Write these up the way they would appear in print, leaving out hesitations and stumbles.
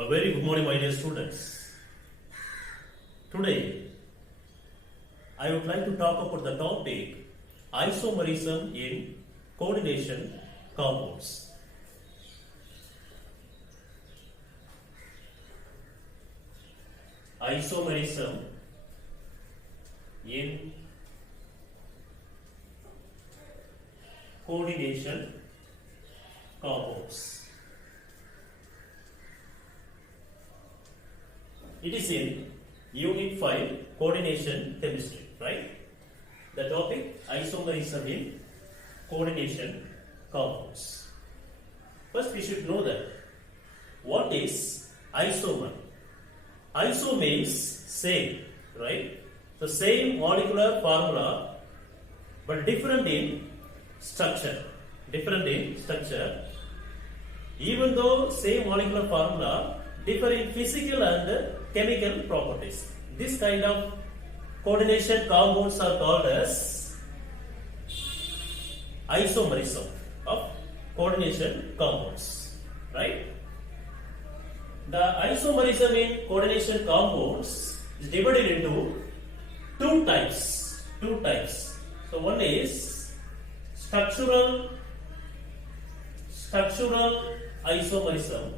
A very good morning, my dear students. Today, I would like to talk about the topic isomerism in coordination compounds. Isomerism in coordination compounds. It is in Unit 5 Coordination Chemistry, right? The topic isomerism in coordination compounds. First, we should know that what is isomer? Iso means same, right? So, same molecular formula but different in structure. Different in structure. Even though same molecular formula, differ in physical and chemical properties. This kind of coordination compounds are called as isomerism of coordination compounds, right? The isomerism in coordination compounds is divided into two types. So one is structural isomerism.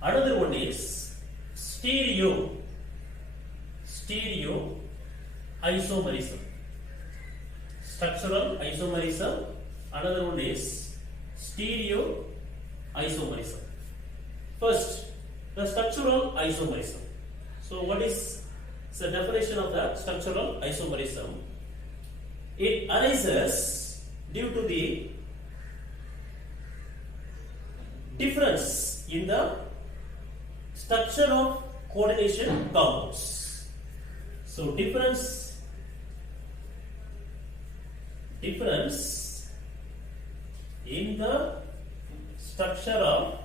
Another one is stereo isomerism. Structural isomerism. Another one is stereo isomerism. First, the structural isomerism. So, what is the definition of the structural isomerism? It arises due to the difference in the structure of coordination compounds. So difference in the structure of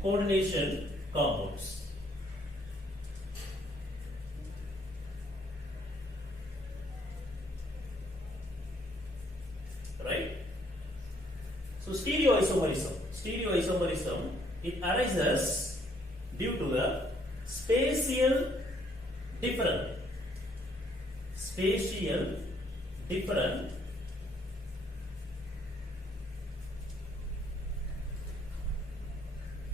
coordination compounds. Right? So stereoisomerism, it arises due to the spatial difference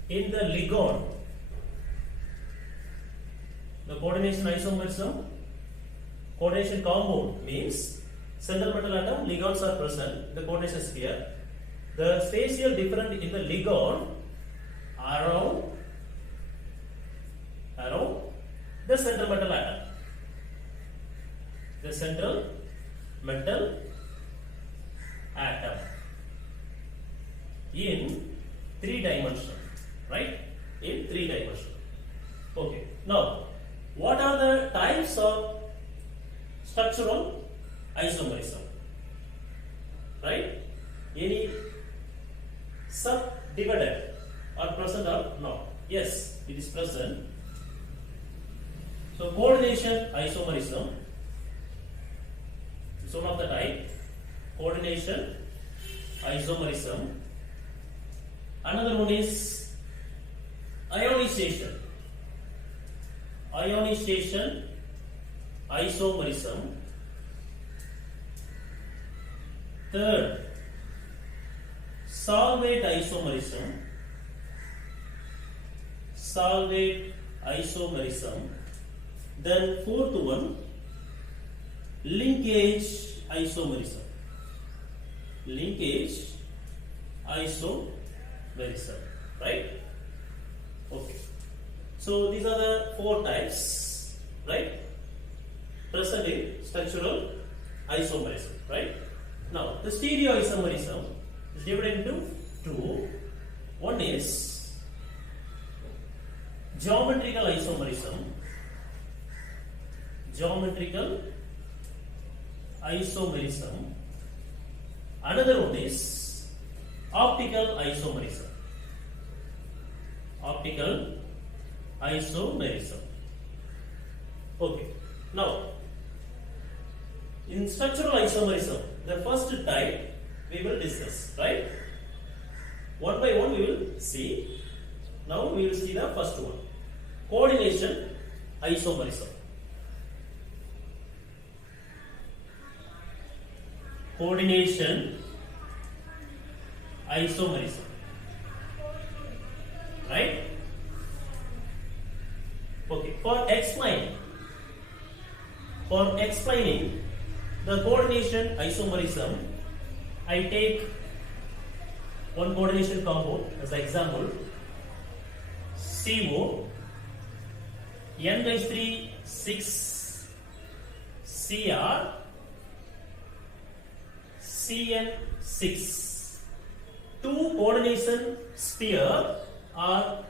in the ligand. The coordination isomerism, coordination compound means central metal atom, ligands are present, the coordination sphere. The spatial difference in the ligand around the central metal atom. The central metal atom in 3 dimensions, right? In 3 dimensions. Okay. Now, what are the types of structural isomerism? Right? Any subdivided are present or not? Yes, it is present. So coordination isomerism is one of the type. Coordination isomerism. Another one is ionization isomerism. Third, solvate isomerism. Then fourth one, linkage isomerism. Right? Okay. So these are the 4 types, right? Present in structural isomerism, right? Now, the stereoisomerism is divided into 2. One is geometrical isomerism. Another one is optical isomerism. Okay. Now, in structural isomerism, the first type we will discuss, right? One by one we will see. Now we will see the first one. Coordination isomerism. Coordination isomerism. Right? Okay. For explaining the coordination isomerism, I take one coordination compound as an example. CO N by 3 6 CR CN 6. Two coordination sphere are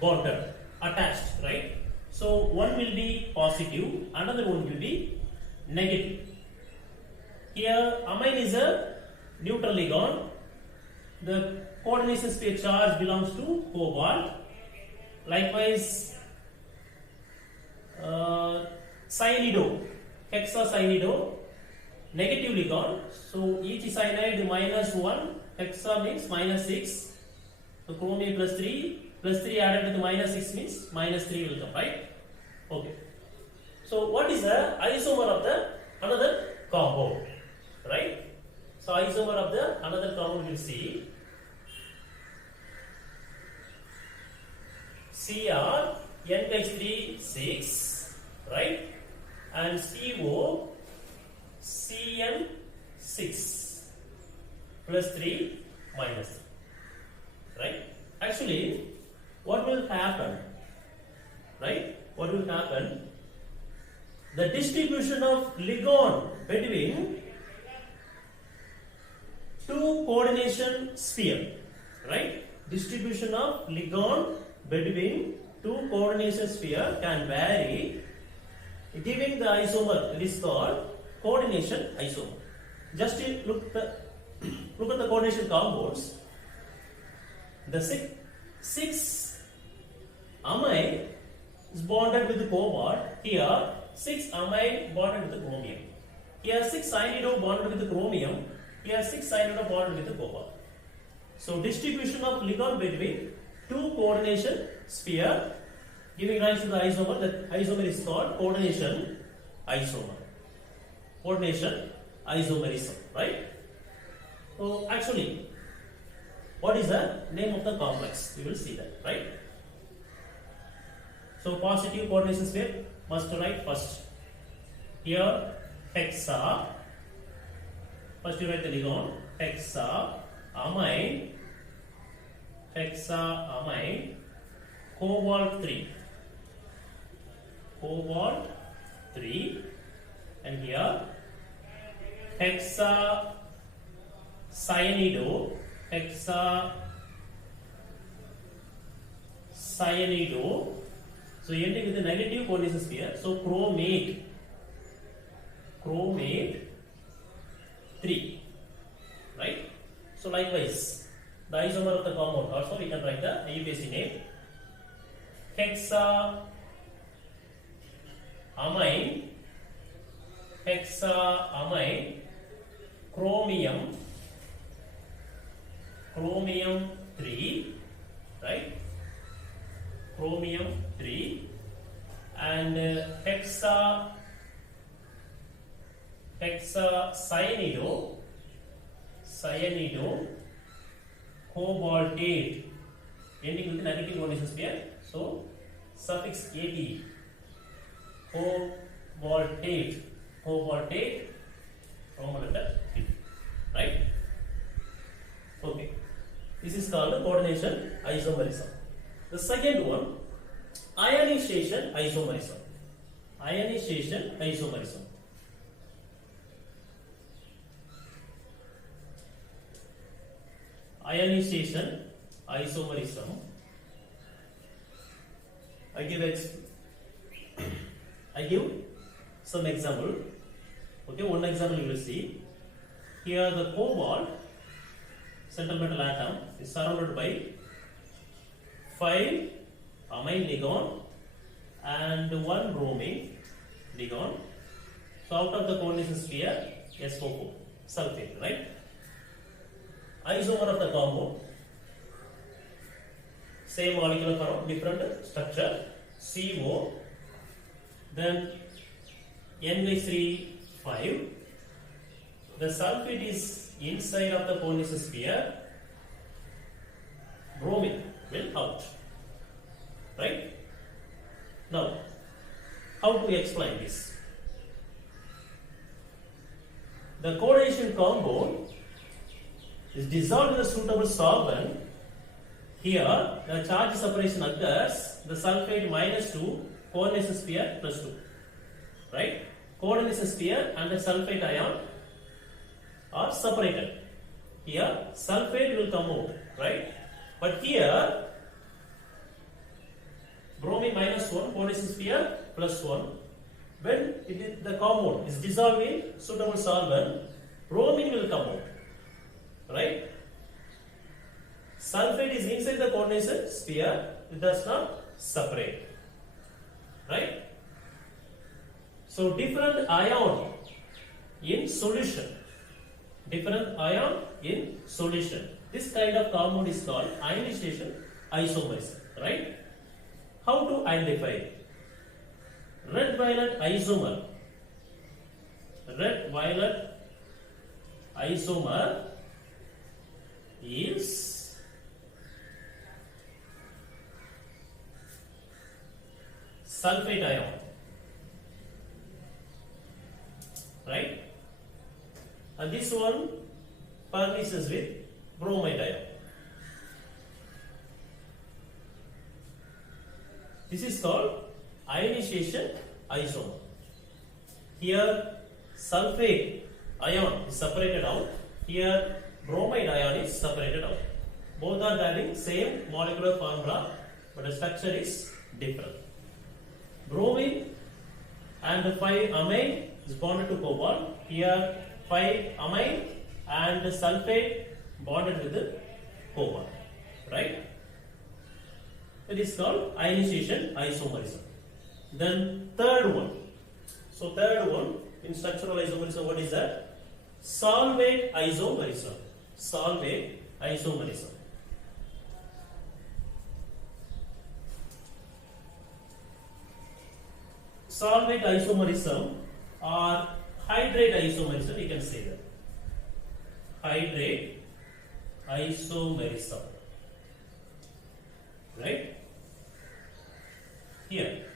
bonded, attached, right? So one will be positive, another one will be negative. Here amine is a neutral ligon. The coordination sphere charge belongs to cobalt. Likewise, cyanido, hexacyanido, negative ligon. So each cyanide minus 1, hexa means minus 6. So chromium plus 3 added with minus 6 means minus 3 will come, right? Okay. So what is the isomer of the another compound, right? So isomer of the another compound we will see. Cr N plus 3 6, right? And CO Cn 6 plus 3 minus 3, right? Actually, what will happen, right? What will happen? The distribution of ligon between two coordination sphere, right? Distribution of ligon between two coordination sphere can vary, giving the isomer that is called coordination isomer. Just look at the coordination compounds. The 6 amine is bonded with the cobalt. Here 6 amine bonded with the chromium. Here 6 cyanido bonded with the chromium. Here 6 cyanido bonded with the cobalt. So distribution of ligon between two coordination sphere giving rise to the isomer. That isomer is called coordination isomer. Coordination isomerism, right? So actually, what is the name of the complex? We will see that, right? So positive coordination sphere must write first. Here hexa. First you write the ligon. Hexa amine. Hexa amine. Cobalt 3. Cobalt 3. And here hexa cyanido. Hexa cyanido. So ending with a negative coordination sphere. So chromate. Chromate 3. Right? So likewise, the isomer of the compound also we can write the IUPAC name. Hexa amine. Hexa amine. Chromium. Chromium 3. Right? Chromium 3 and hexa cyanido cobaltate ending with negative coordination sphere, so suffix ate cobaltate Roman letter T, right? Okay, this is called the coordination isomerism. The second one, ionization isomerism. Ionization isomerism. Ionization isomerism. I give some example. Okay, one example you will see. Here the cobalt central metal atom is surrounded by 5 amine ligon and 1 bromine So out of the coordination sphere, SO4, sulfate, right? isomer of the compound, same molecular form, different structure, CO, then N/3 5. The sulfate is inside of the coordination sphere, bromine will out. Right? Now, how to explain this? The coordination compound is dissolved in a suitable solvent. Here, the charge separation occurs, the sulfate -2, coordination sphere +2. Right? Coordination sphere and the sulfate ion are separated. Here, sulfate will come out. Right? But here, bromine -1, coordination sphere +1. When the compound is dissolved in suitable solvent, bromine will come out. Right? Sulfate is inside the coordination sphere, it does not separate. Right? So different ion in solution. Different ion in solution. This kind of compound is called ionization isomerism. Right? How to identify? Red violet isomer. Red violet isomer is sulfate ion. Right? And this one furnishes with bromide ion. This is called ionization isomer. Here sulfate ion is separated out. Here bromide ion is separated out. Both are having same molecular formula, but the structure is different. Bromine and 5-amine is bonded to cobalt. Here 5-amine and sulfate bonded with the cobalt. Right? It is called ionization isomerism. Then third one. So third one in structural isomerism, what is that? Solvate isomerism. Solvate isomerism. Solvate isomerism or hydrate isomerism, you can say that. Hydrate isomerism. Right? Here.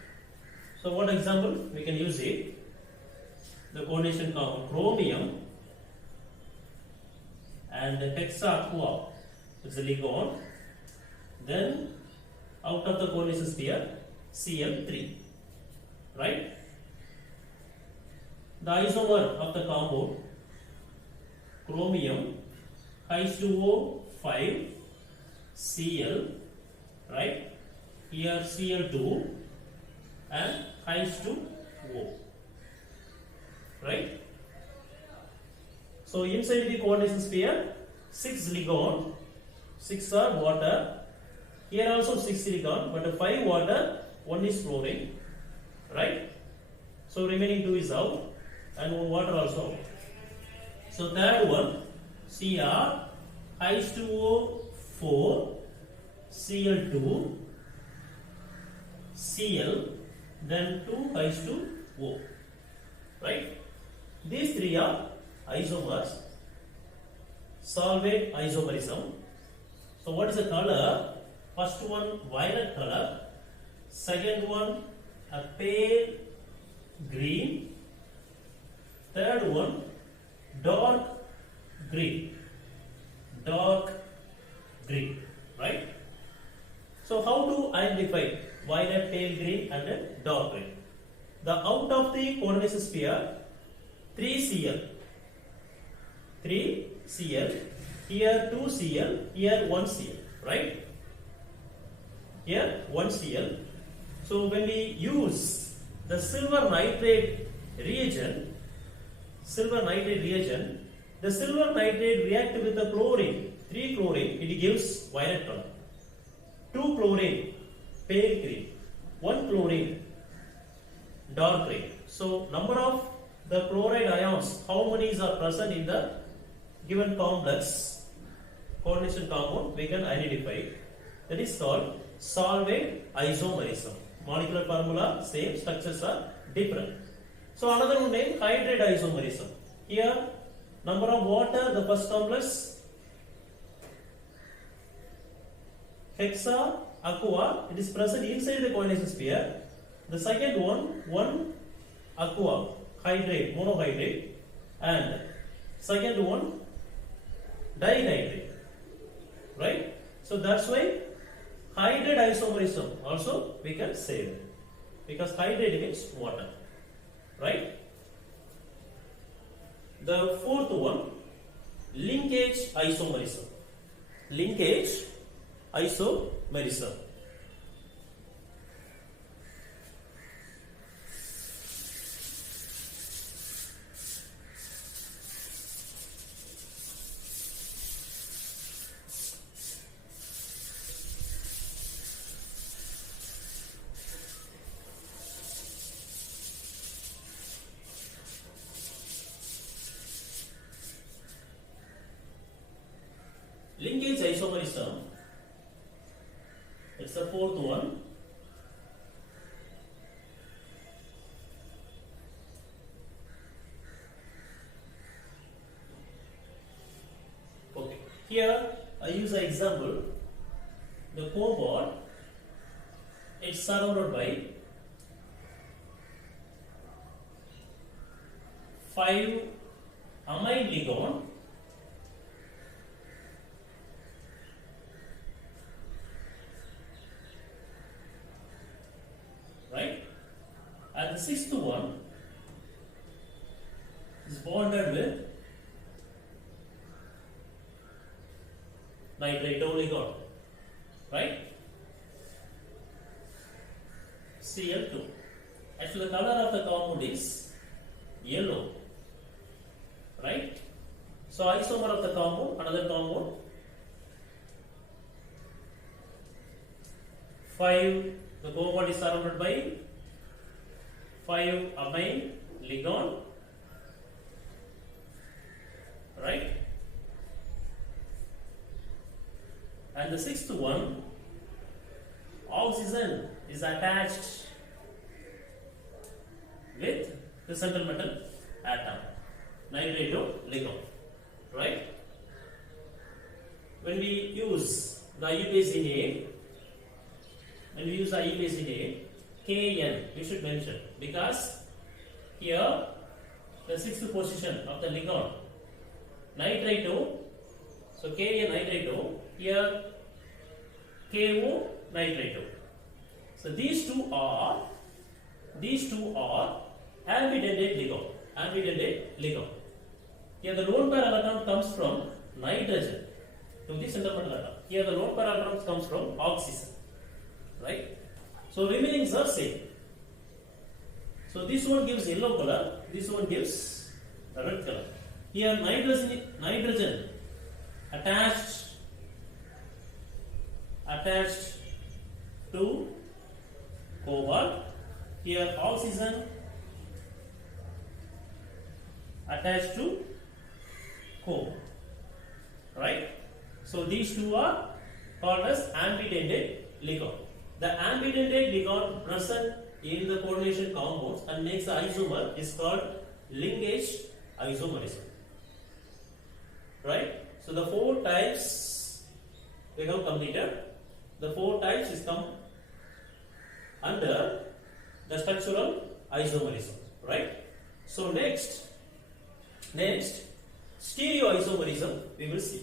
So what example we can use it? The coordination compound chromium and hexaqua is a ligand. Then out of the coordination sphere Cl3. Right? The isomer of the compound chromium H2O 5 Cl. Right? Here Cl2 and H2O. Right? So inside the coordination sphere, 6 ligand, 6 are water. Here also 6 silicon, but 5 water, 1 is chlorine. Right? So remaining 2 is out and 1 water also out. So third one, Cr, H2O 4, Cl2, Cl, then 2 H2O. Right? These three are isomers. Solvate isomerism. So what is the color? First one violet color. Second one a pale green. Third one dark green. Dark green. Right? So how to identify violet, pale green and dark green? The out of the coordination sphere 3Cl. 3Cl. Here 2Cl. Here 1Cl. Right? Here 1Cl. So when we use the silver nitrate reagent, the silver nitrate react with the chlorine, 3 chlorine, it gives violet color. 2 chlorine, pale green. 1 chlorine, dark green. So number of the chloride ions, how many are present in the given complex? coordination compound we can identify. That is called solvent isomerism. Molecular formula same, structures are different. So another one name hydrate isomerism. Here number of water, the first complex hexa aqua, it is present inside the coordination sphere. The second one aqua hydrate, monohydrate, and second one dihydrate, right? So that's why hydrate isomerism also we can say that, because hydrate means water, right? The fourth one, linkage isomerism. Linkage isomerism. Linkage isomerism, it's the fourth one. Okay, here I use an example. The cobalt, it's surrounded by 5 amine ligand right, and the sixth one is bonded with nitrate ligand, right? Cl2. Actually, the color of the compound is yellow, right? So isomer of the compound, another compound, 5. The cobalt is surrounded by 5 amine ligand, right? And the sixth one, oxygen is attached with the central metal atom, nitrate ligand, right? When we use the IUPAC in A, when we use the IUPAC in A, Kn we should mention, because here the sixth position of the ligand, nitrate, so Kn nitrate, here Ko nitrate. So these two are ambidentate ligand. Here the lone pair electron comes from nitrogen to the central metal atom. Here the lone pair electron comes from oxygen, right? So remainings are same. So this one gives yellow color, this one gives red color. Here nitrogen attached to cobalt. Here oxygen attached to Co, right? So these two are called as ambidentate ligand. The ambidentate ligand present in the coordination compounds and makes the isomer is called linkage isomerism, right? So the 4 types we have completed. The 4 types is come under the structural isomerism, right? So next stereoisomerism we will see.